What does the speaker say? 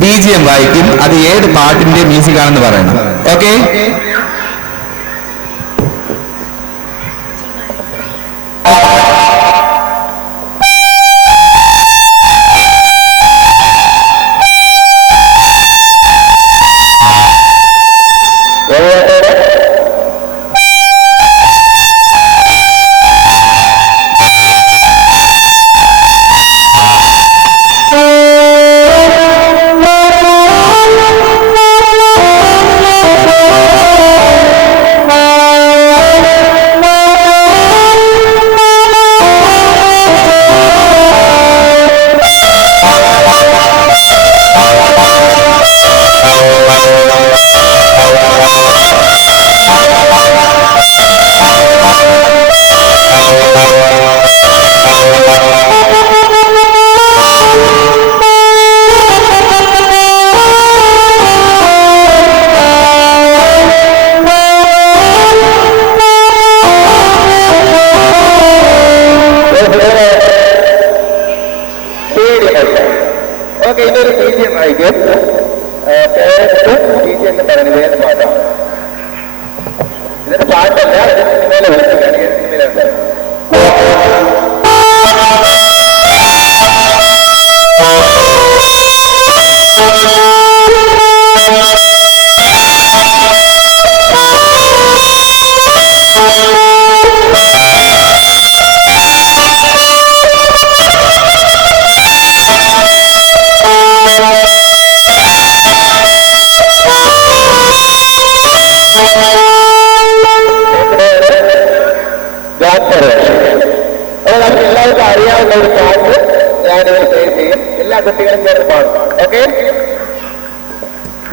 BGM വായിക്കും. അത് ഏത് പാട്ടിന്റെ മ്യൂസിക് ആണെന്ന് പറയണം. ഓക്കെ? ഓക്കെ, ഇതൊരു BGM ആയിരിക്കും. BGM എന്ന് പറയുന്നത് ഏത് പാട്ടാണ്? ഇതൊരു പാട്ടല്ല, ഇത് സിനിമയിലെ മ്യൂസിക്കാണ്. ഏത് സിനിമയിലുണ്ട്? അപ്പോൾ നമുക്ക് എല്ലാവർക്കും അറിയാവുന്ന ഒരു പാട്ട് ഞാനിവിടെ പ്ലേ ചെയ്യും. എല്ലാ കുട്ടികളും ചേർന്ന് പാടും. ഓക്കെ?